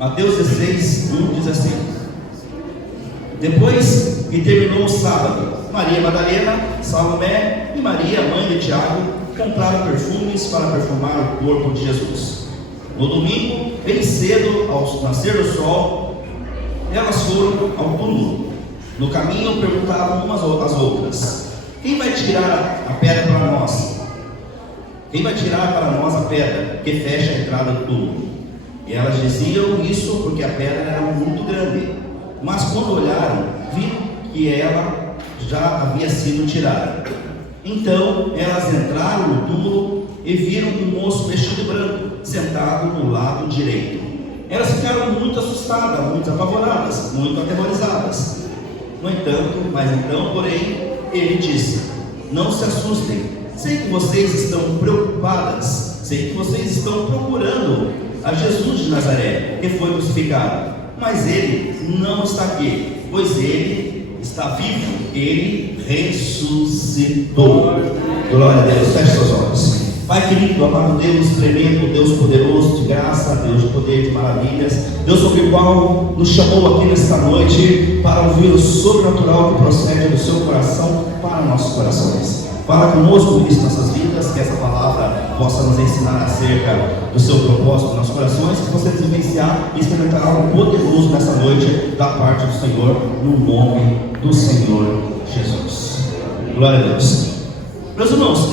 Mateus 16, 1 diz assim: depois que terminou o sábado, Maria Madalena, Salomé e Maria, mãe de Tiago, compraram perfumes para perfumar o corpo de Jesus. No domingo, bem cedo, ao nascer do sol, elas foram ao túmulo. No caminho, perguntavam umas às outras: quem vai tirar a pedra para nós? Quem vai tirar para nós a pedra que fecha a entrada do túmulo? E elas diziam isso porque a pedra era muito grande. Mas quando olharam, viram que ela já havia sido tirada. Então elas entraram no túmulo e viram um moço vestido branco, sentado no lado direito. Elas ficaram muito assustadas, muito apavoradas, muito aterrorizadas. Porém, ele disse: não se assustem, sei que vocês estão preocupadas, sei que vocês estão procurando a Jesus de Nazaré, que foi crucificado. Mas ele não está aqui, pois ele está vivo, ele ressuscitou. Glória a Deus. Feche seus olhos. Pai querido, amado Deus tremendo, Deus poderoso, de graça, Deus de poder, de maravilhas, Deus sobre o qual nos chamou aqui nesta noite para ouvir o sobrenatural que procede do seu coração para nossos corações. Fala conosco isso, nossas vidas, que essa palavra possa nos ensinar acerca do seu propósito nos nossos corações, que você vivenciar e experimentar algo poderoso nessa noite da parte do Senhor, no nome do Senhor Jesus. Glória a Deus. Meus irmãos,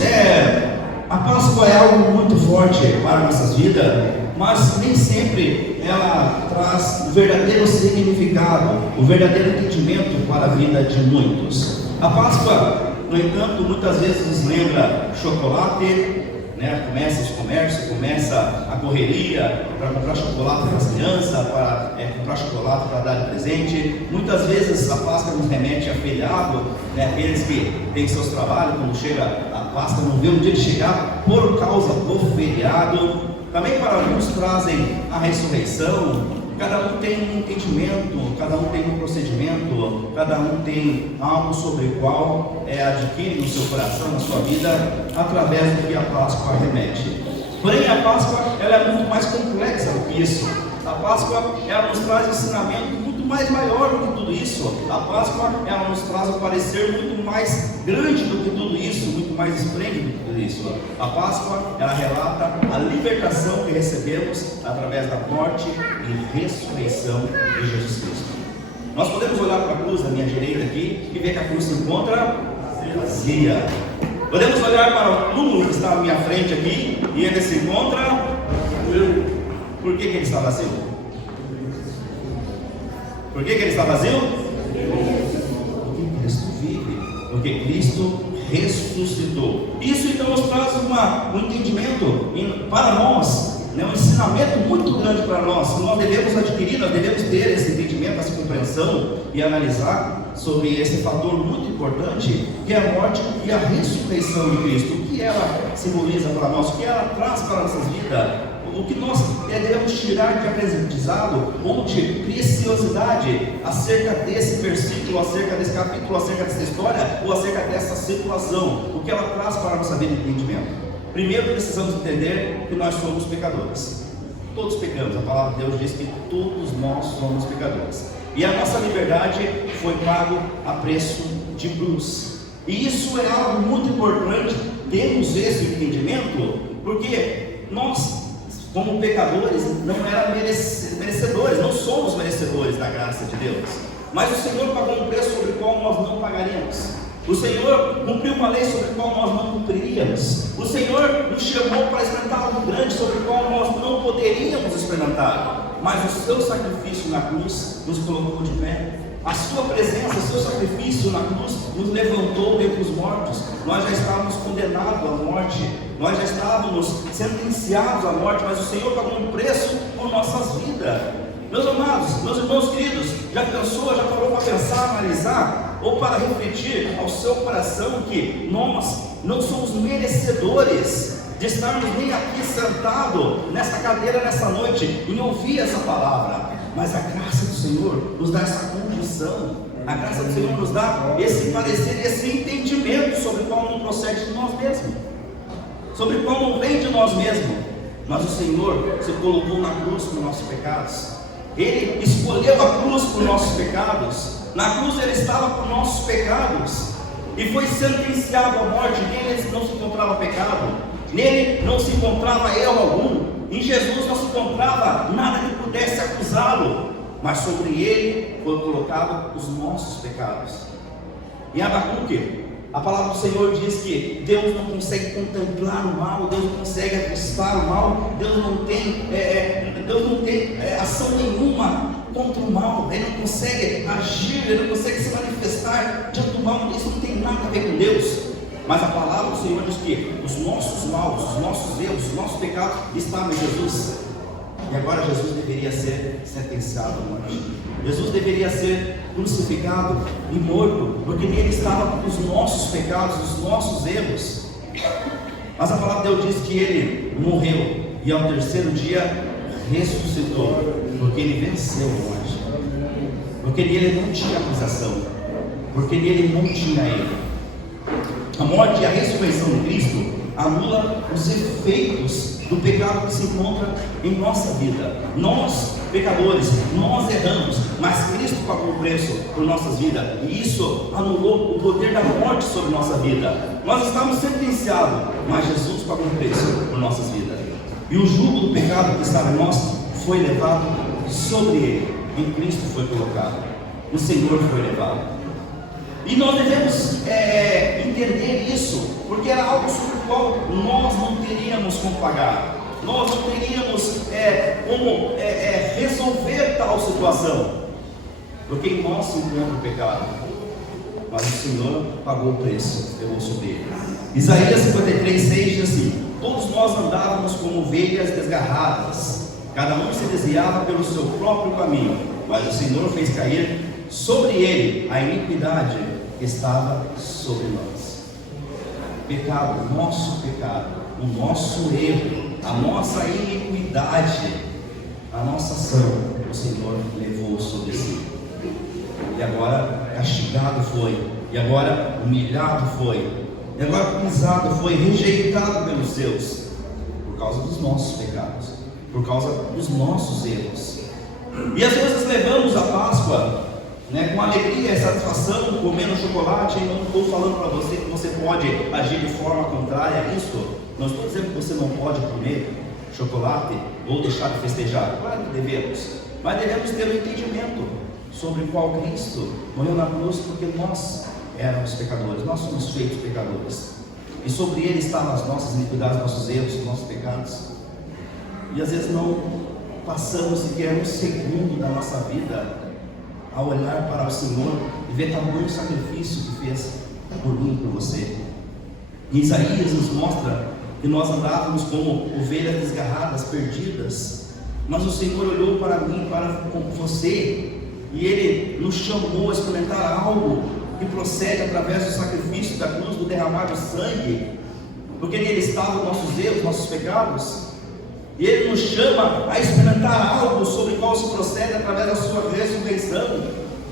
a Páscoa é algo muito forte para nossas vidas, mas nem sempre ela traz o verdadeiro significado, o verdadeiro entendimento para a vida de muitos. A Páscoa, no entanto, muitas vezes nos lembra chocolate, né? Começa os comércios, começa a correria para comprar chocolate para as crianças, para comprar chocolate para dar de presente. Muitas vezes a Páscoa nos remete a feriado, né? Aqueles que têm seus trabalhos, quando chega a Páscoa, não vê o dia de chegar por causa do feriado. Também para alguns trazem a ressurreição. Cada um tem um entendimento, cada um tem um procedimento, cada um tem algo sobre o qual adquire no seu coração, na sua vida, através do que a Páscoa remete. Porém, a Páscoa ela é muito mais complexa do que isso. A Páscoa ela nos traz ensinamento muito mais maior do que tudo isso. A Páscoa ela nos traz um parecer muito mais grande do que tudo isso, muito mais esplêndido do que tudo isso. A Páscoa ela relata a libertação que recebemos através da morte e ressurreição de Jesus Cristo. Nós podemos olhar para a cruz à minha direita aqui e ver que a cruz se encontra vazia. Podemos olhar para o túmulo que está à minha frente aqui e ele se encontra. Por que ele está vazio? Por que ele está vazio? Porque Cristo vive, porque Cristo ressuscitou. Isso então nos traz um entendimento para nós, né? Um ensinamento muito grande para nós, que nós devemos adquirir, nós devemos ter esse entendimento, essa compreensão e analisar sobre esse fator muito importante, que é a morte e a ressurreição de Cristo. O que ela simboliza para nós, o que ela traz para nossas vidas, o que nós devemos tirar de aprendizado ou de preciosidade acerca desse versículo, acerca desse capítulo, acerca dessa história ou acerca dessa situação, o que ela traz para a nossa vida de entendimento. Primeiro precisamos entender que nós somos pecadores. Todos pecamos, a palavra de Deus diz que todos nós somos pecadores. E a nossa liberdade foi pago a preço de cruz. E isso é algo muito importante, termos esse entendimento, porque nós, como pecadores, não éramos merecedores, não somos merecedores da graça de Deus. Mas o Senhor pagou um preço sobre o qual nós não pagaríamos. O Senhor cumpriu uma lei sobre a qual nós não cumpriríamos. O Senhor nos chamou para experimentar algo grande sobre o qual nós não poderíamos experimentar. Mas o seu sacrifício na cruz nos colocou de pé. A sua presença, o seu sacrifício na cruz nos levantou dentre os mortos. Nós já estávamos condenados à morte, nós já estávamos sentenciados à morte, mas o Senhor pagou um preço por nossas vidas. Meus amados, meus irmãos queridos, já pensou, já parou para pensar, analisar, ou para refletir ao seu coração que nós não somos merecedores de estarmos nem aqui sentados nessa cadeira nessa noite e ouvir essa palavra, mas a graça do Senhor nos dá essa condição, a graça do Senhor nos dá esse parecer, esse entendimento sobre o qual não procede de nós mesmos, sobre o qual não vem de nós mesmos, mas o Senhor se colocou na cruz por nossos pecados. Ele escolheu a cruz por nossos pecados. Na cruz Ele estava por nossos pecados e foi sentenciado à morte. Nele não se encontrava pecado, nele não se encontrava erro algum. Em Jesus não se encontrava nada que pudesse acusá-lo, mas sobre Ele foi colocado os nossos pecados. Em Abacuque, a palavra do Senhor diz que Deus não consegue contemplar o mal, Deus não consegue avistar o mal, Deus não tem ação nenhuma contra o mal, Ele não consegue agir, Ele não consegue se manifestar diante do mal. Isso não tem nada a ver com Deus. Mas a palavra do Senhor diz que os nossos maus, os nossos erros, os nossos pecados estavam em Jesus. E agora Jesus deveria ser sentenciado à morte. Jesus deveria ser crucificado e morto, porque nele estavam os nossos pecados, os nossos erros. Mas a palavra de Deus diz que ele morreu e ao terceiro dia ressuscitou, porque ele venceu a morte, porque nele não tinha acusação, porque nele não tinha erro. A morte e a ressurreição de Cristo anula os efeitos do pecado que se encontra em nossa vida. Nós, pecadores, nós erramos, mas Cristo pagou o preço por nossas vidas, e isso anulou o poder da morte sobre nossa vida. Nós estamos sentenciados, mas Jesus pagou o preço por nossas vidas, e o jugo do pecado que estava em nós foi levado sobre Ele. Em Cristo foi colocado, o Senhor foi levado. E nós devemos entender isso, porque era algo sobre o qual nós não teríamos como pagar, nós não teríamos como resolver tal situação, porque em nós se encontra o pecado, mas o Senhor pagou o preço, levou sobre Ele. Isaías 53:6 diz assim: todos nós andávamos como ovelhas desgarradas, cada um se desviava pelo seu próprio caminho, mas o Senhor fez cair sobre Ele a iniquidade que estava sobre nós. Pecado, nosso pecado, o nosso erro, a nossa iniquidade, a nossa ação, o Senhor levou sobre si. E agora castigado foi, e agora humilhado foi, e agora pisado foi, rejeitado pelos seus, por causa dos nossos pecados, por causa dos nossos erros. E às vezes levamos a Páscoa com alegria e satisfação, comendo chocolate. E não estou falando para você que você pode agir de forma contrária a isso. Não estou dizendo que você não pode comer chocolate ou deixar de festejar. Claro que devemos, mas devemos ter um entendimento sobre o qual Cristo morreu na cruz, porque nós éramos pecadores, nós somos feitos pecadores, e sobre Ele estavam as nossas iniquidades, nossos erros, os nossos pecados. E às vezes não passamos sequer um segundo da nossa vida a olhar para o Senhor e ver tamanho sacrifício que fez por mim e por você. E Isaías nos mostra que nós andávamos como ovelhas desgarradas, perdidas, mas o Senhor olhou para mim, para você, e Ele nos chamou a experimentar algo que procede através do sacrifício da cruz, do derramar do sangue, porque nele estavam nossos erros, nossos pecados. E Ele nos chama a experimentar algo sobre o qual se procede através da sua ressurreição,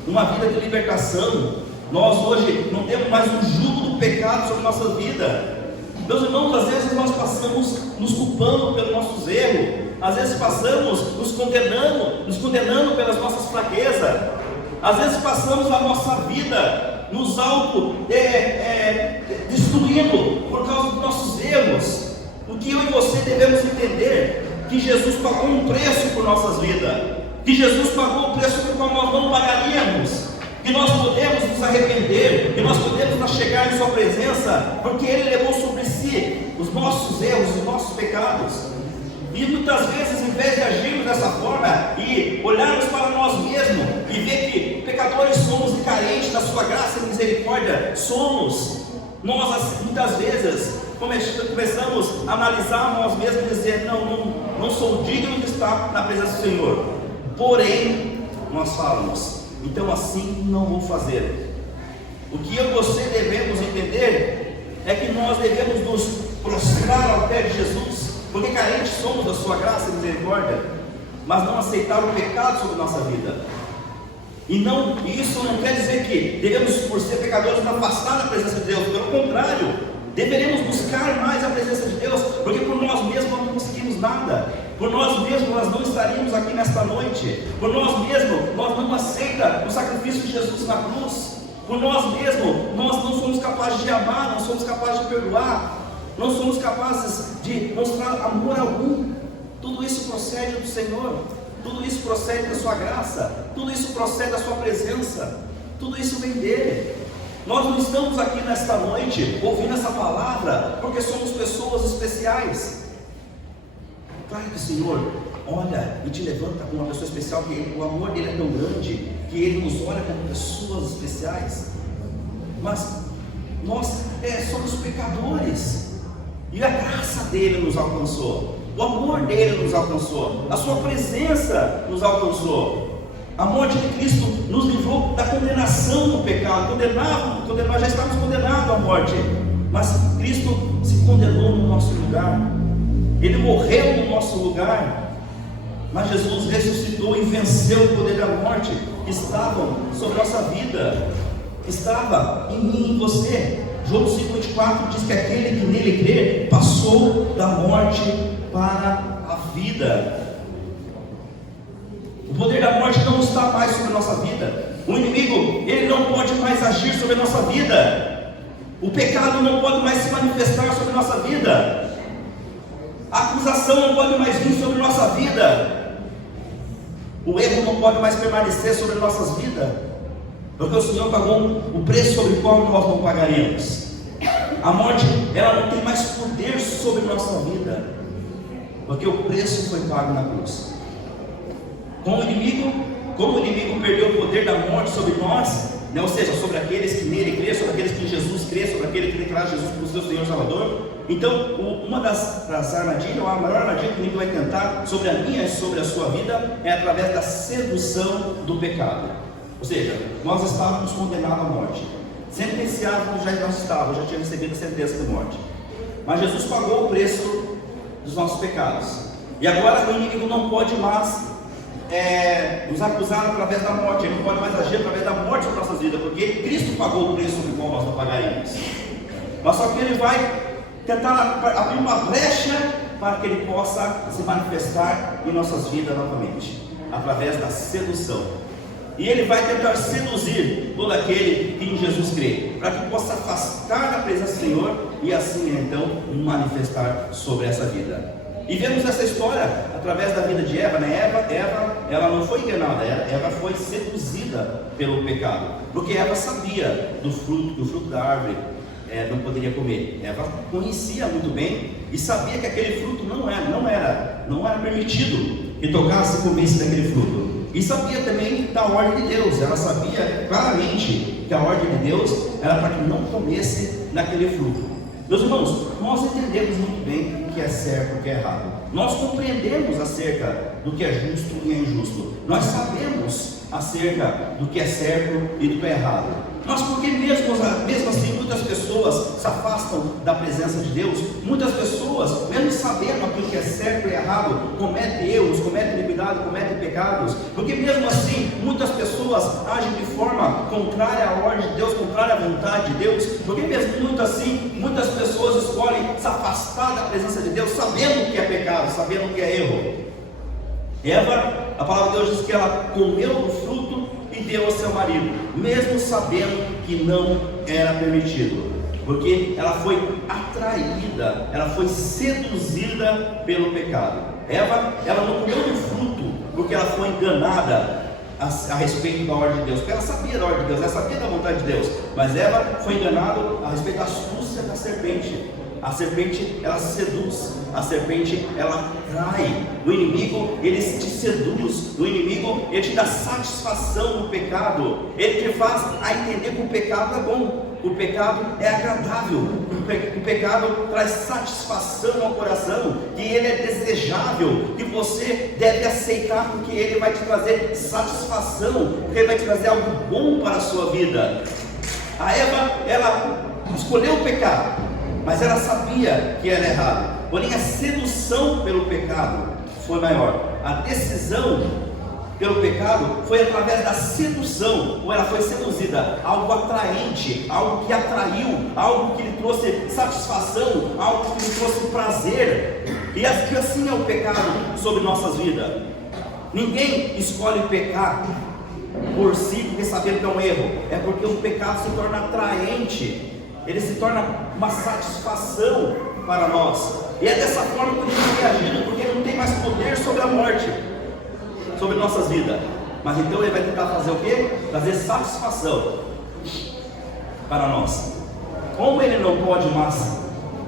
uma vida de libertação. Nós hoje não temos mais um jugo do pecado sobre nossa vida. Meus irmãos, às vezes nós passamos nos culpando pelos nossos erros, às vezes passamos nos condenando pelas nossas fraquezas, às vezes passamos a nossa vida nos destruindo por causa dos nossos erros. O que eu e você devemos entender, que Jesus pagou um preço por nossas vidas, que Jesus pagou o preço por qual nós não pagaríamos, que nós podemos nos arrepender, que nós podemos chegar em sua presença, porque Ele levou sobre si os nossos erros, os nossos pecados. E muitas vezes, em vez de agirmos dessa forma e olharmos para nós mesmos e ver que pecadores somos e carentes da sua graça e misericórdia somos, nós muitas vezes começamos a analisar nós mesmos e dizer: não sou digno de estar na presença do Senhor. Porém, nós falamos: então assim não vou fazer. O que eu e você devemos entender é que nós devemos nos prostrar ao pé de Jesus, porque carentes somos da sua graça e misericórdia, mas não aceitar o pecado sobre nossa vida. E isso não quer dizer que devemos, por ser pecadores, nos afastar da presença de Deus. Pelo contrário, deveremos buscar mais a presença de Deus, porque por nós mesmos não conseguimos nada. Por nós mesmos nós não estaríamos aqui nesta noite. Por nós mesmos nós não aceitamos o sacrifício de Jesus na cruz. Por nós mesmos nós não somos capazes de amar, não somos capazes de perdoar, não somos capazes de mostrar amor algum. Tudo isso procede do Senhor, tudo isso procede da sua graça, tudo isso procede da sua presença, tudo isso vem dele. Nós não estamos aqui nesta noite ouvindo essa palavra porque somos pessoas especiais. Claro que o Senhor olha e te levanta como uma pessoa especial, que o amor dele é tão grande que ele nos olha como pessoas especiais. Mas nós somos pecadores e a graça dele nos alcançou, o amor dele nos alcançou, a sua presença nos alcançou. A morte de Cristo nos livrou da condenação do pecado. Nós já estávamos condenados à morte, mas Cristo se condenou no nosso lugar. Ele morreu no nosso lugar. Mas Jesus ressuscitou e venceu o poder da morte que estava sobre a nossa vida, estava em mim e em você. João 5,24 diz que aquele que nele crê passou da morte para a vida. O poder da morte não está mais sobre a nossa vida. O inimigo, ele não pode mais agir sobre a nossa vida. O pecado não pode mais se manifestar sobre a nossa vida. A acusação não pode mais vir sobre a nossa vida. O erro não pode mais permanecer sobre as nossas vidas, porque o Senhor pagou o preço sobre o qual nós não pagaremos. A morte, ela não tem mais poder sobre a nossa vida, porque o preço foi pago na cruz. Como o inimigo perdeu o poder da morte sobre nós, né? Ou seja, sobre aqueles que nele crê, sobre aqueles que em Jesus crê, sobre aquele que declara Jesus como seu Senhor e Salvador. Então, uma das armadilhas, ou a maior armadilha que o inimigo vai tentar sobre a minha e sobre a sua vida, é através da sedução do pecado. Ou seja, nós estávamos condenados à morte, sentenciados, já tinha recebido a sentença de morte, mas Jesus pagou o preço dos nossos pecados, e agora o inimigo não pode mais nos acusar através da morte. Ele não pode mais agir através da morte nas nossas vidas, porque Cristo pagou o preço do qual nós não pagaremos. Mas só que ele vai tentar abrir uma brecha para que ele possa se manifestar em nossas vidas novamente, através da sedução. E ele vai tentar seduzir todo aquele que em Jesus crê, para que possa afastar da presença do Senhor e assim então manifestar sobre essa vida. E vemos essa história através da vida de Eva, né? Eva, ela não foi enganada, Eva foi seduzida pelo pecado, porque Eva sabia do fruto, que o fruto da árvore não poderia comer. Eva conhecia muito bem e sabia que aquele fruto não era permitido que tocasse e comesse daquele fruto. E sabia também da ordem de Deus. Ela sabia claramente que a ordem de Deus era para que não comesse daquele fruto. Meus irmãos, nós entendemos muito bem o que é certo e o que é errado. Nós compreendemos acerca do que é justo e é injusto. Nós sabemos acerca do que é certo e do que é errado. Mas porque mesmo assim muitas pessoas se afastam da presença de Deus, muitas pessoas, mesmo sabendo aquilo que é certo e errado, cometem erros, cometem iniquidade, cometem pecados, porque mesmo assim muitas pessoas agem de forma contrária à ordem de Deus, contrária à vontade de Deus, porque mesmo muito assim, muitas pessoas escolhem se afastar da presença de Deus, sabendo o que é pecado, sabendo o que é erro. Eva, a palavra de Deus diz que ela comeu do fruto e deu ao seu marido, mesmo sabendo que não era permitido, porque ela foi atraída, ela foi seduzida pelo pecado. Eva, ela não comeu do fruto porque ela foi enganada a respeito da ordem de Deus, porque ela sabia da ordem de Deus, ela sabia da vontade de Deus, mas Eva foi enganada a respeito da astúcia da serpente. A serpente, ela seduz, a serpente, ela trai. O inimigo, ele te seduz, o inimigo, ele te dá satisfação no pecado, ele te faz a entender que o pecado é bom, o pecado é agradável, o pecado traz satisfação ao coração, que ele é desejável, que você deve aceitar, porque ele vai te trazer satisfação, porque ele vai te trazer algo bom para a sua vida. A Eva, ela escolheu o pecado, mas ela sabia que era errado, porém a sedução pelo pecado foi maior. A decisão pelo pecado foi através da sedução, ou ela foi seduzida, algo atraente, algo que atraiu, algo que lhe trouxe satisfação, algo que lhe trouxe prazer. E assim é o pecado sobre nossas vidas. Ninguém escolhe pecar por si, porque sabendo que é um erro. É porque o pecado se torna atraente, ele se torna uma satisfação para nós. E é dessa forma que ele está reagindo, porque ele não tem mais poder sobre a morte, sobre nossas vidas. Mas então ele vai tentar fazer o quê? Trazer satisfação para nós. Como ele não pode mais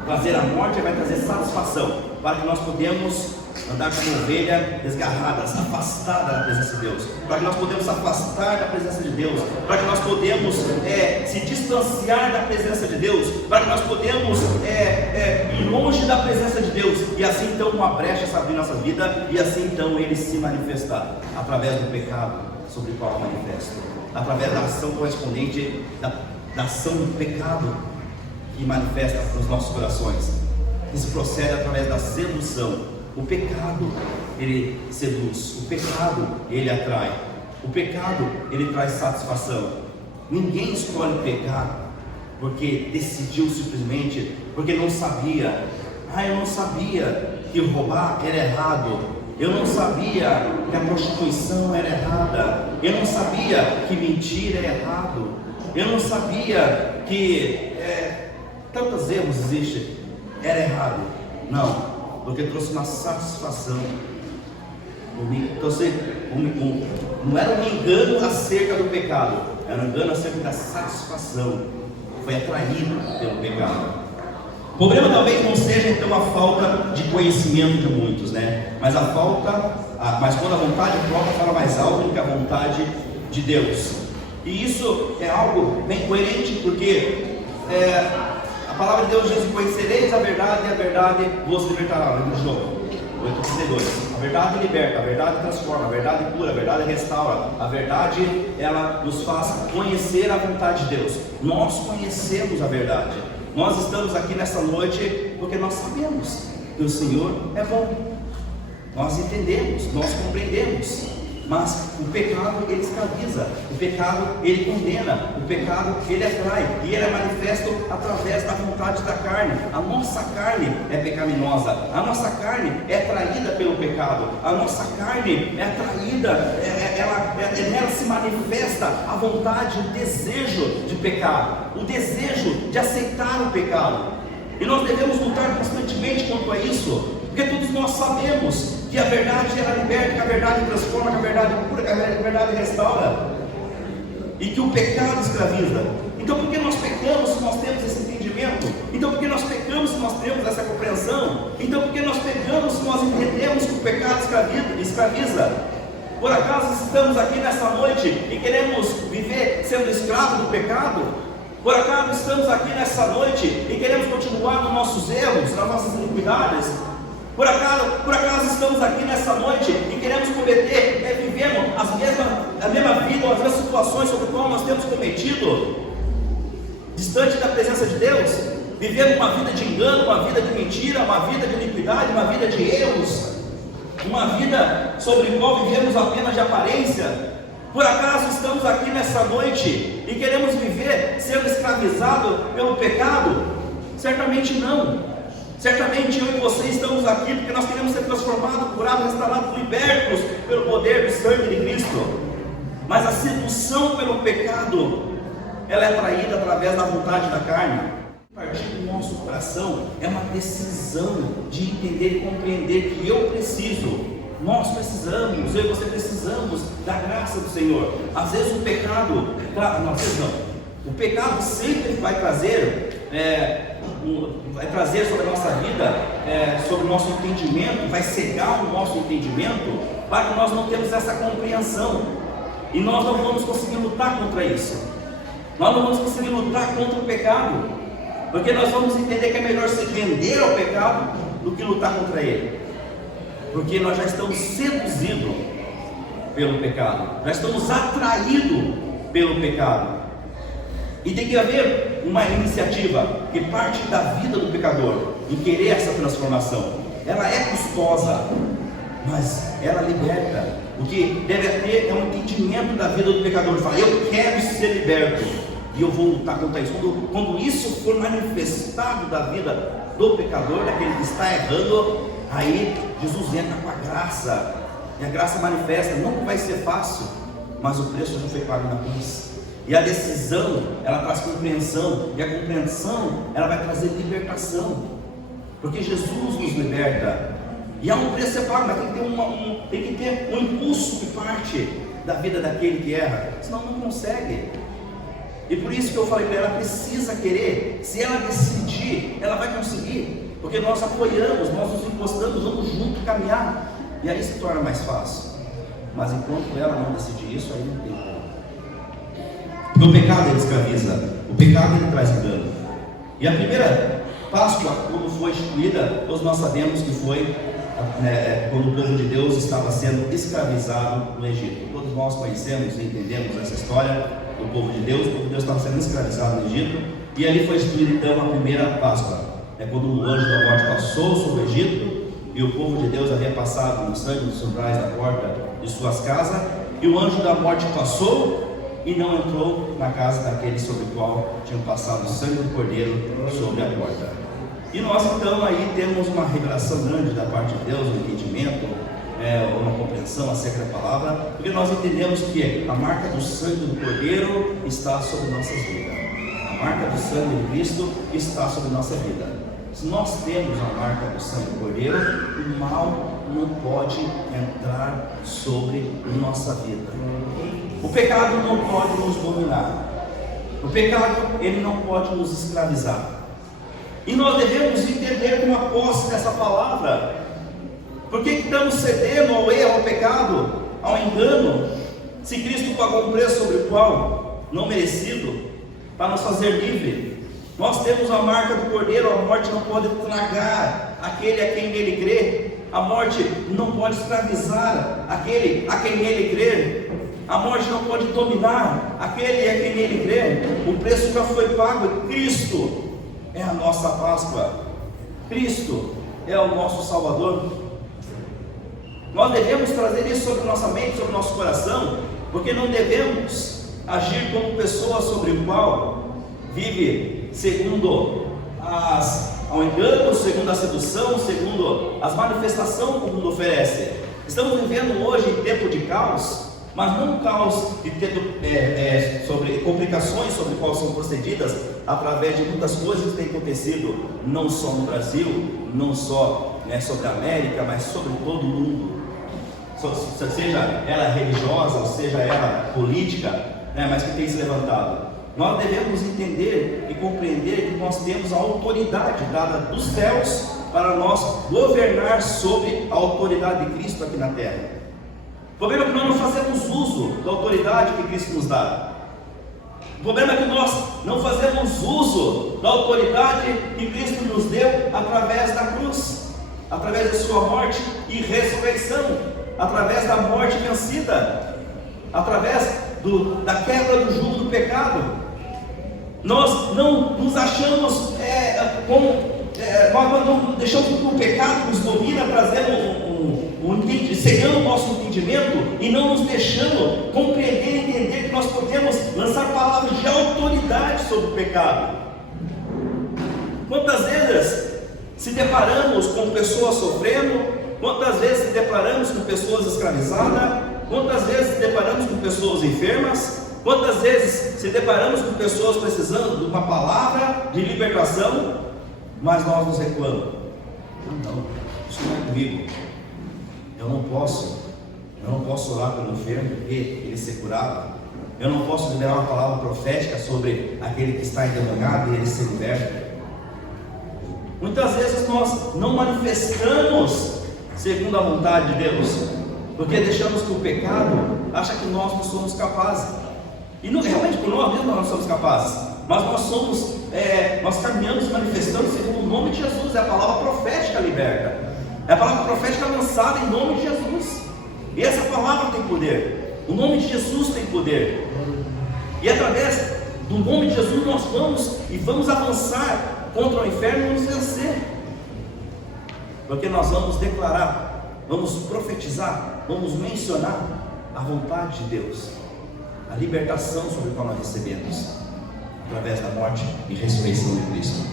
trazer a morte, ele vai trazer satisfação, para que nós podemos andar como ovelha desgarradas, afastada da presença de Deus, para que nós podemos afastar da presença de Deus, para que nós podemos se distanciar da presença de Deus, para que nós podemos ir longe da presença de Deus, e assim então uma brecha se abrir em nossa vida, e assim então ele se manifestar através do pecado sobre o qual manifesta, através da ação correspondente da ação do pecado que manifesta nos nossos corações. Isso procede através da sedução. O pecado, ele seduz. O pecado, ele atrai. O pecado, ele traz satisfação. Ninguém escolhe pecar porque decidiu simplesmente, porque não sabia. Eu não sabia que roubar era errado. Eu não sabia que a prostituição era errada. Eu não sabia que mentir é errado. Eu não sabia que tantos erros existem. Era errado. Não. Porque trouxe uma satisfação. Não era um engano acerca do pecado, era um engano acerca da satisfação. Foi atraído pelo pecado. O problema talvez não seja então a falta de conhecimento de muitos, né? Mas mas quando a vontade própria fala mais alto do que a vontade de Deus. E isso é algo bem coerente, porque a palavra de Deus diz: conhecereis a verdade e a verdade vos libertará. Lembra do jogo? 8:32. A verdade liberta, a verdade transforma, a verdade cura, a verdade restaura. A verdade, ela nos faz conhecer a vontade de Deus. Nós conhecemos a verdade. Nós estamos aqui nessa noite porque nós sabemos que o Senhor é bom. Nós entendemos, nós compreendemos. Mas o pecado, ele escraviza, o pecado, ele condena, o pecado, ele atrai, e ele é manifesto através da vontade da carne. A nossa carne é pecaminosa, a nossa carne é atraída pelo pecado, a nossa carne é atraída, nela se manifesta a vontade, o desejo de pecar, o desejo de aceitar o pecado. E nós devemos lutar constantemente quanto a isso, porque todos nós sabemos que a verdade ela liberta, que a verdade transforma, que a verdade cura, que a verdade restaura, e que o pecado escraviza. Então por que nós pecamos se nós temos esse entendimento? Então por que nós pecamos se nós temos essa compreensão? Então por que nós pecamos se nós entendemos que o pecado escraviza? Por acaso estamos aqui nessa noite e queremos viver sendo escravo do pecado? Por acaso estamos aqui nessa noite e queremos continuar nos nossos erros, nas nossas iniquidades? Por acaso estamos aqui nessa noite e queremos vivendo a mesma vida ou as mesmas situações sobre as quais nós temos cometido, distante da presença de Deus, vivendo uma vida de engano, uma vida de mentira, uma vida de iniquidade, uma vida de erros, uma vida sobre a qual vivemos apenas de aparência? Por acaso estamos aqui nessa noite e queremos viver sendo escravizados pelo pecado? Certamente não. Certamente eu e você estamos aqui porque nós queremos ser transformados, curados, restaurados, libertos pelo poder do sangue de Cristo. Mas a sedução pelo pecado, ela é atraída através da vontade da carne. Partir do nosso coração é uma decisão de entender e compreender que eu preciso, nós precisamos, eu e você precisamos da graça do Senhor. Às vezes o pecado, o pecado sempre vai trazer sobre a nossa vida, sobre o nosso entendimento, vai cegar o nosso entendimento, para que nós não temos essa compreensão, e nós não vamos conseguir lutar contra isso, nós não vamos conseguir lutar contra o pecado, porque nós vamos entender que é melhor se render ao pecado do que lutar contra ele, porque nós já estamos seduzidos pelo pecado, já estamos atraídos pelo pecado. E tem que haver uma iniciativa que parte da vida do pecador em querer essa transformação. Ela é custosa, mas ela liberta. O que deve ter é um entendimento da vida do pecador. Ele fala: eu quero ser liberto e eu vou lutar contra isso. Quando isso for manifestado da vida do pecador, daquele que está errando, Aí Jesus entra com a graça, e a graça manifesta. Não vai ser fácil, mas o preço já foi pago na cruz. E a decisão, ela traz compreensão, e a compreensão, ela vai trazer libertação, porque Jesus nos liberta. E há um preço ser pago, mas tem que ter um impulso que parte da vida daquele que erra, senão não consegue. E por isso que eu falei para ela, precisa querer. Se ela decidir, ela vai conseguir, porque nós apoiamos, nós nos encostamos, vamos junto caminhar, e aí se torna mais fácil. Mas enquanto ela não decidir isso, aí não tem como. Porque o pecado ele escraviza, o pecado ele traz engano. E a primeira Páscoa, quando foi instituída, todos nós sabemos que foi quando o povo de Deus estava sendo escravizado no Egito. Todos nós conhecemos e entendemos essa história do povo de Deus. O povo de Deus estava sendo escravizado no Egito, e ali foi instituída então a primeira Páscoa, quando o anjo da morte passou sobre o Egito, e o povo de Deus havia passado no sangue dos umbrais da porta de suas casas, e o anjo da morte passou e não entrou na casa daquele sobre o qual tinham passado o sangue do cordeiro sobre a porta. E nós então aí temos uma revelação grande da parte de Deus, um entendimento, uma compreensão acerca da palavra, porque nós entendemos que a marca do sangue do cordeiro está sobre nossas vidas. A marca do sangue de Cristo está sobre nossa vida. Se nós temos a marca do sangue do cordeiro, o mal não pode entrar sobre nossa vida. O pecado não pode nos dominar. O pecado ele não pode nos escravizar. E nós devemos entender como a posse dessa palavra. Por que estamos cedendo ao erro, ao pecado, ao engano, se Cristo pagou um preço sobre o qual não merecido, para nos fazer livre? Nós temos a marca do cordeiro. A morte não pode tragar aquele a quem nele crê. A morte não pode escravizar aquele a quem nele crê. A morte não pode dominar aquele a quem nele crê. O preço já foi pago. Cristo é a nossa Páscoa. Cristo é o nosso Salvador. Nós devemos trazer isso sobre nossa mente, sobre nosso coração, porque não devemos agir como pessoas sobre o qual vive segundo ao engano, segundo a sedução, segundo as manifestações que o mundo oferece. Estamos vivendo hoje em tempo de caos, mas não um caos de sobre complicações sobre quais são procedidas através de muitas coisas que têm acontecido, não só no Brasil, não só sobre a América, mas sobre todo o mundo, seja ela religiosa, ou seja ela política, mas que tem se levantado. Nós devemos entender e compreender que nós temos a autoridade dada dos céus para nós governar sobre a autoridade de Cristo aqui na terra. O problema é que nós não fazemos uso da autoridade que Cristo nos dá. O problema é que nós não fazemos uso da autoridade que Cristo nos deu através da cruz, através de sua morte e ressurreição, através da morte vencida, através da quebra do jugo do pecado. Nós não nos achamos nós não deixamos que o pecado nos domina, trazendo cegando o nosso entendimento e não nos deixando compreender e entender que nós podemos lançar palavras de autoridade sobre o pecado. Quantas vezes se deparamos com pessoas sofrendo? Quantas vezes se deparamos com pessoas escravizadas? Quantas vezes se deparamos com pessoas enfermas? Quantas vezes se deparamos com pessoas precisando de uma palavra de libertação, mas nós nos reclamamos? Não, isso não é comigo. Eu não posso orar pelo enfermo e ele ser curado. Eu não posso liberar uma palavra profética sobre aquele que está endemoniado e ele ser liberto. Muitas vezes nós não manifestamos segundo a vontade de Deus, porque deixamos que o pecado acha que nós não somos capazes. E não, realmente por nós mesmos nós não somos capazes, mas nós caminhamos manifestando segundo o nome de Jesus. É a palavra profética liberta, é a palavra profética lançada em nome de Jesus, e essa palavra tem poder. O nome de Jesus tem poder, e através do nome de Jesus nós vamos avançar contra o inferno e nos vencer, porque nós vamos declarar, vamos profetizar, vamos mencionar a vontade de Deus, a libertação sobre a qual nós recebemos através da morte e ressurreição de Cristo.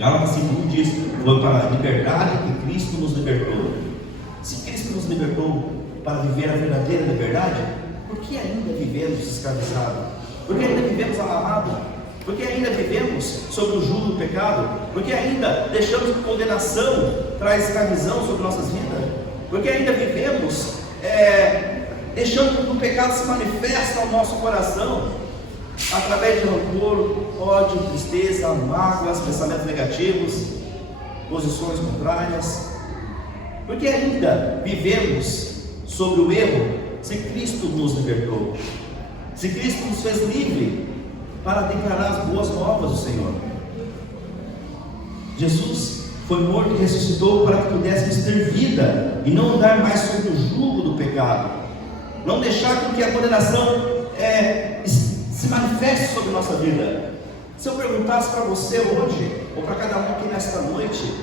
Gálatas 5:1 diz: foi para a liberdade que Cristo nos libertou. Se Cristo nos libertou para viver a verdadeira liberdade, por que ainda vivemos escravizados? Por que ainda vivemos amarrados? Por que ainda vivemos sob o jugo do pecado? Por que ainda deixamos que condenação traz escravidão sobre nossas vidas? Por que ainda vivemos deixando que o pecado se manifesta no nosso coração através de rancor, ódio, tristeza, mágoas, pensamentos negativos, posições contrárias? Por que ainda vivemos sobre o erro se Cristo nos libertou? Se Cristo nos fez livre para declarar as boas novas do Senhor. Jesus foi morto e ressuscitou para que pudéssemos ter vida e não andar mais sob o jugo do pecado, não deixar com que a condenação se manifeste sobre nossa vida. Se eu perguntasse para você hoje, ou para cada um aqui nesta noite,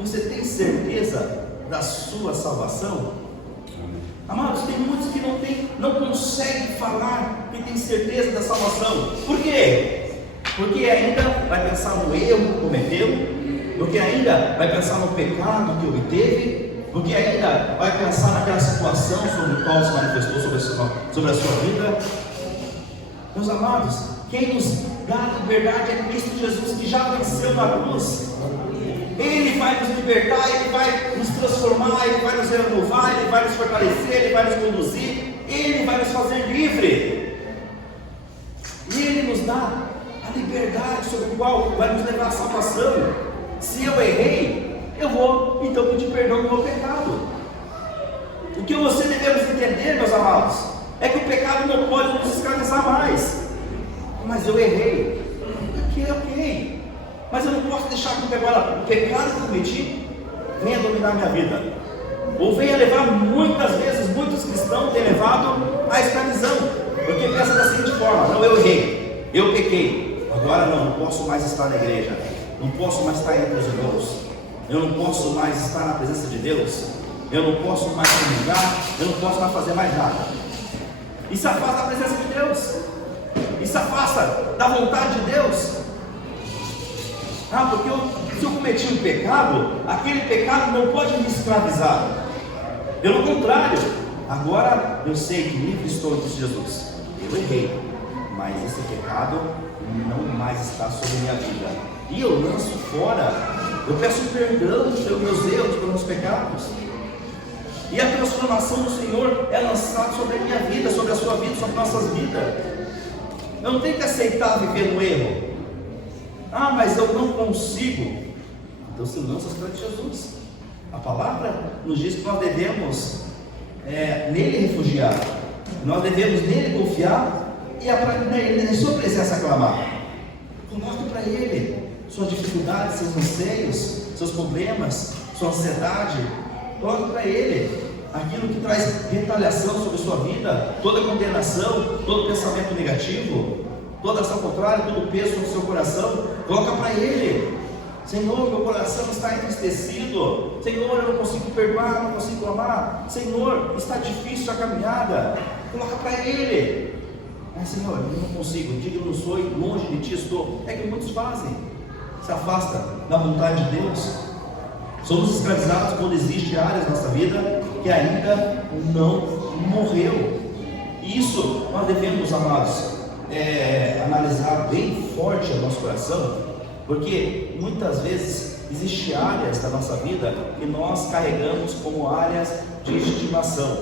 você tem certeza da sua salvação? Amados, tem muitos que não conseguem falar que tem certeza da salvação. Por quê? Porque ainda vai pensar no erro que cometeu, porque ainda vai pensar no pecado que obteve, porque ainda vai pensar naquela situação sobre a qual se manifestou sobre a sua vida. Meus amados, quem nos dá a liberdade é Cristo Jesus, que já venceu na cruz. Ele vai nos libertar, Ele vai nos transformar, Ele vai nos renovar, Ele vai nos fortalecer, Ele vai nos conduzir, Ele vai nos fazer livre. E Ele nos dá a liberdade sobre o qual vai nos levar à salvação. Se eu errei, eu vou então pedir perdão do meu pecado. O que você devemos entender, meus amados, é que o pecado não pode nos escravizar mais. Mas eu errei, ok. Mas eu não posso deixar que agora o pecado que eu cometi venha dominar a minha vida, ou venha levar, muitas vezes, muitos cristãos têm levado à escravidão, porque pensa da seguinte forma: não, eu errei, eu pequei, agora não posso mais estar na igreja, não posso mais estar entre os irmãos, eu não posso mais estar na presença de Deus, eu não posso mais comungar, eu não posso mais fazer mais nada. Isso afasta da presença de Deus, isso afasta da vontade de Deus. Porque se eu cometi um pecado, aquele pecado não pode me escravizar. Pelo contrário, agora eu sei que livre estou em Cristo Jesus. Eu errei, mas esse pecado não mais está sobre minha vida, e eu lanço fora. Eu peço perdão pelos meus erros, pelos meus pecados, e a transformação do Senhor é lançada sobre a minha vida, sobre a sua vida, sobre nossas vidas. Eu não tenho que aceitar viver no erro. Mas eu não consigo. Então se lança para Jesus. A palavra nos diz que nós devemos nele refugiar, nós devemos nele confiar e em sua presença clamar. Coloque para Ele suas dificuldades, seus anseios, seus problemas, sua ansiedade. Coloque para Ele aquilo que traz retaliação sobre a sua vida, toda condenação, todo pensamento negativo, toda ação contrária, todo peso sobre o seu coração. Coloca para Ele: Senhor, meu coração está entristecido, Senhor, eu não consigo perdoar, não consigo amar, Senhor, está difícil a caminhada. Coloca para Ele: Senhor, eu não consigo, diga, eu não sou, longe de Ti estou. É que muitos fazem, se afasta da vontade de Deus. Somos escravizados quando existem áreas da nossa vida que ainda não morreu. Isso nós devemos, amados, analisar bem forte o nosso coração, porque muitas vezes existem áreas da nossa vida que nós carregamos como áreas de estimação,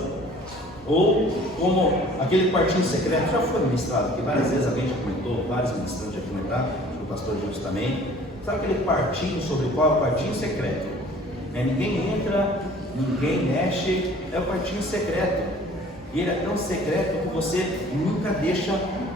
ou como aquele quartinho secreto. Já foi ministrado aqui várias vezes, alguém já comentou, vários ministrantes já comentaram, o pastor Deus também. Sabe aquele quartinho sobre o qual é o quartinho secreto? Ninguém entra, ninguém mexe, é o quartinho secreto. E ele é tão secreto que você nunca deixa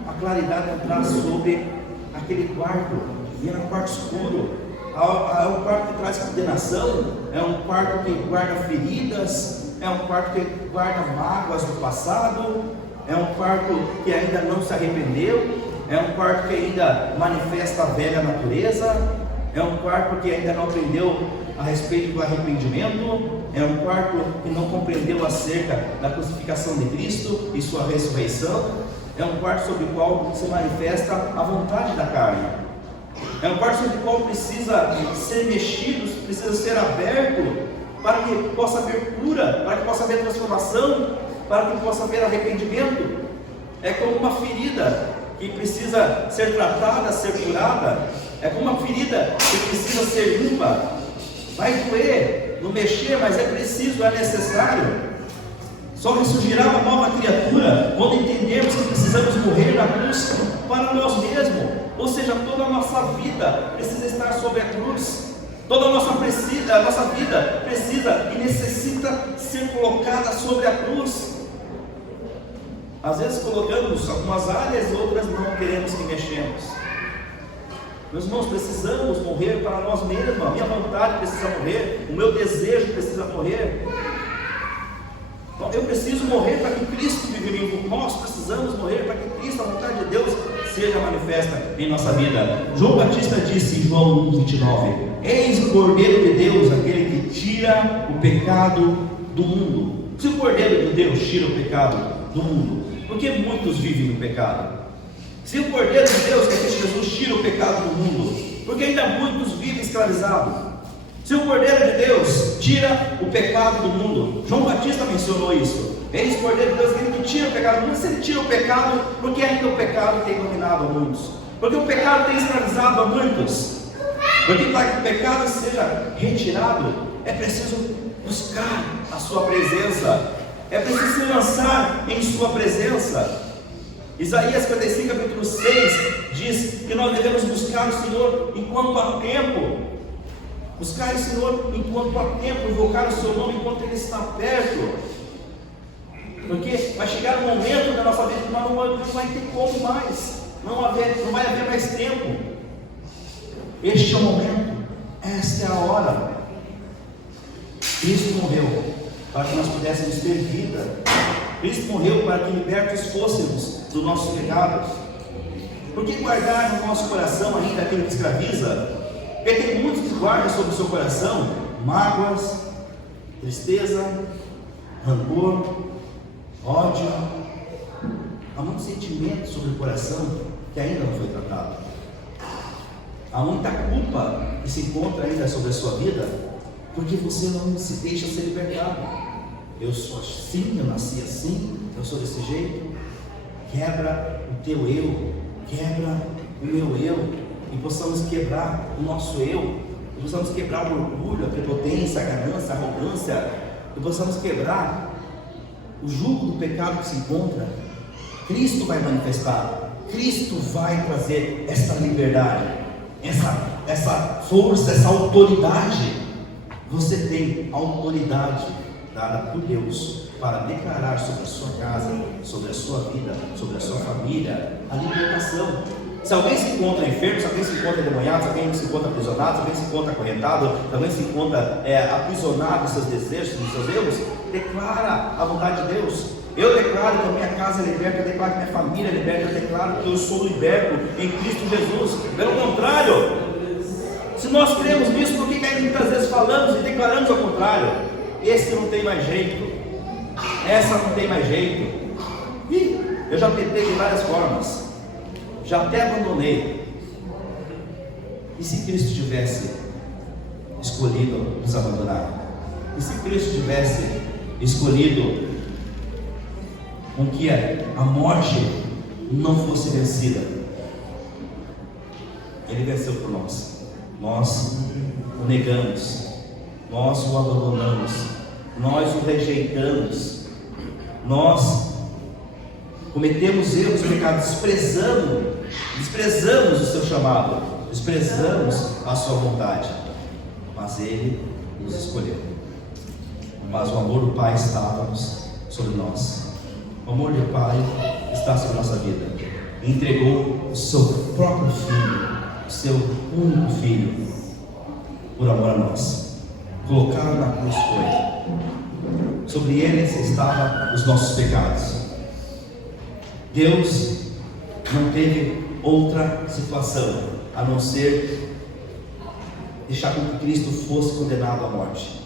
a claridade entrar sobre aquele quarto. E é um quarto escuro, é um quarto que traz condenação, é um quarto que guarda feridas, é um quarto que guarda mágoas do passado, é um quarto que ainda não se arrependeu, é um quarto que ainda manifesta a velha natureza, é um quarto que ainda não aprendeu a respeito do arrependimento, é um quarto que não compreendeu acerca da crucificação de Cristo e sua ressurreição, é um quarto sobre o qual se manifesta a vontade da carne. É um quarto sobre o qual precisa ser mexido, precisa ser aberto, para que possa haver cura, para que possa haver transformação, para que possa haver arrependimento. É como uma ferida que precisa ser tratada, ser curada. É como uma ferida que precisa ser limpa. Vai doer no mexer, mas é preciso, é necessário. Só ressurgirá uma nova criatura quando entendermos que precisamos morrer na cruz para nós mesmos. Ou seja, toda a nossa vida precisa estar sobre a cruz. Toda a nossa vida precisa e necessita ser colocada sobre a cruz. Às vezes colocamos algumas áreas, outras não queremos que mexemos. Meus irmãos, precisamos morrer para nós mesmos. A minha vontade precisa morrer, o meu desejo precisa morrer. Então, eu preciso morrer para que Cristo viva em mim. Nós precisamos morrer para que Cristo, a vontade de Deus, seja manifesta em nossa vida. João Batista disse em João 1:29: eis o Cordeiro de Deus, aquele que tira o pecado do mundo. Se o Cordeiro de Deus tira o pecado do mundo, por que muitos vivem no pecado? Se o Cordeiro de Deus, que é Cristo Jesus, tira o pecado do mundo, porque ainda muitos vivem escravizados. Se o Cordeiro de Deus tira o pecado do mundo, João Batista mencionou isso. Eis o Cordeiro de Deus, aquele que tira o pecado do mundo. Se ele tira o pecado, porque ainda o pecado tem dominado a muitos, porque o pecado tem escravizado a muitos, porque para que o pecado seja retirado, é preciso buscar a sua presença, é preciso se lançar em sua presença. Isaías 55, capítulo 6 diz que nós devemos buscar o Senhor enquanto há tempo. Buscar o Senhor enquanto há tempo, invocar o seu nome enquanto Ele está perto. Porque vai chegar um momento da nossa vida que nós não vai ter como mais, não vai haver mais tempo. Este é o momento, esta é a hora. Cristo morreu para que nós pudéssemos ter vida. Cristo morreu para que libertos fôssemos dos nossos pecados. Por que guardar no nosso coração ainda aquilo que escraviza? Porque tem muitos que guardam sobre o seu coração mágoas, tristeza, rancor, ódio. Há muitos sentimentos sobre o coração que ainda não foi tratado. Há muita culpa que se encontra ainda sobre a sua vida, porque você não se deixa ser libertado. Eu sou assim, eu nasci assim, eu sou desse jeito. Quebra o teu eu, quebra o meu eu, e possamos quebrar o nosso eu, e possamos quebrar o orgulho, a prepotência, a ganância, a arrogância, e possamos quebrar o jugo do pecado que se encontra. Cristo vai manifestar, Cristo vai trazer essa liberdade, essa força, essa autoridade. Você tem autoridade dada por Deus para declarar sobre a sua casa, sobre a sua vida, sobre a sua família, a libertação. Se alguém se encontra enfermo, se alguém se encontra endemoniado, se alguém se encontra aprisionado, se alguém se encontra acorrentado, se alguém se encontra aprisionado nos seus desejos, nos seus erros, declara a vontade de Deus. Eu declaro que a minha casa é liberta, eu declaro que a minha família é liberta, eu declaro que eu sou liberto em Cristo Jesus. Pelo contrário, se nós cremos nisso, por que ainda muitas vezes falamos e declaramos ao contrário? Esse não tem mais jeito, essa não tem mais jeito. Eu já tentei de várias formas, já até abandonei. E se Cristo tivesse escolhido nos abandonar? E se Cristo tivesse escolhido com que a morte não fosse vencida? Ele venceu por nós. Nós o negamos, nós o abandonamos, nós o rejeitamos, nós cometemos erros, pecados, desprezamos o seu chamado, desprezamos a sua vontade, mas Ele nos escolheu. Mas o amor do Pai estava sobre nós, o amor do Pai está sobre a nossa vida. Entregou o seu próprio Filho, o seu único Filho, por amor a nós. Colocaram na cruz foi. Sobre Ele estavam os nossos pecados. Deus não teve outra situação a não ser deixar com que Cristo fosse condenado à morte,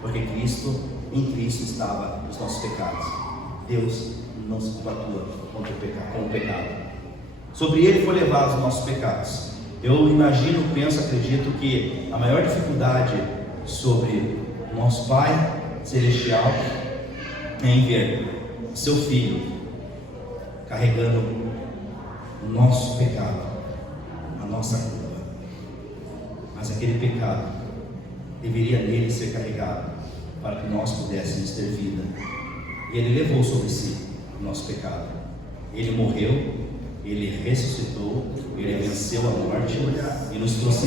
porque em Cristo estava os nossos pecados. Deus não se compactua com o pecado. Sobre Ele foi levado os nossos pecados. Eu imagino, penso, acredito que a maior dificuldade sobre o nosso Pai Celestial é em ver seu Filho carregando o nosso pecado, a nossa culpa. Mas aquele pecado deveria nele ser carregado para que nós pudéssemos ter vida. E Ele levou sobre si o nosso pecado. Ele morreu, Ele ressuscitou, Ele venceu a morte e nos trouxe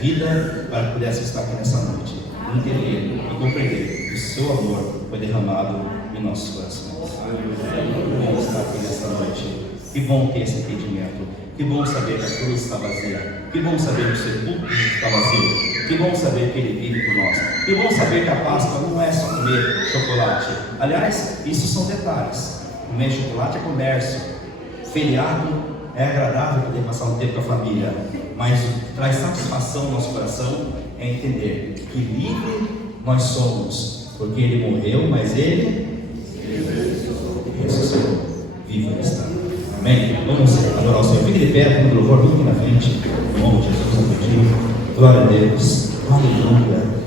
vida para que pudéssemos estar aqui nessa noite, entender e compreender que o seu amor foi derramado em nossos corações. Que bom estar aqui nessa noite, que bom ter esse entendimento, que bom saber que a cruz está vazia, que bom saber que o sepulcro está vazio, que bom saber que Ele vive por nós, que bom saber que a Páscoa não é só comer chocolate. Aliás, isso são detalhes. Comer chocolate é comércio, feriado é agradável poder passar um tempo com a família, mas o que traz satisfação no nosso coração é entender que livre nós somos, porque Ele morreu, mas Ele ressuscitou, vivo Ele está. Amém? Vamos adorar o Senhor. Fique de pé, no louvor, fique na frente, em nome de Jesus, glória a Deus, aleluia.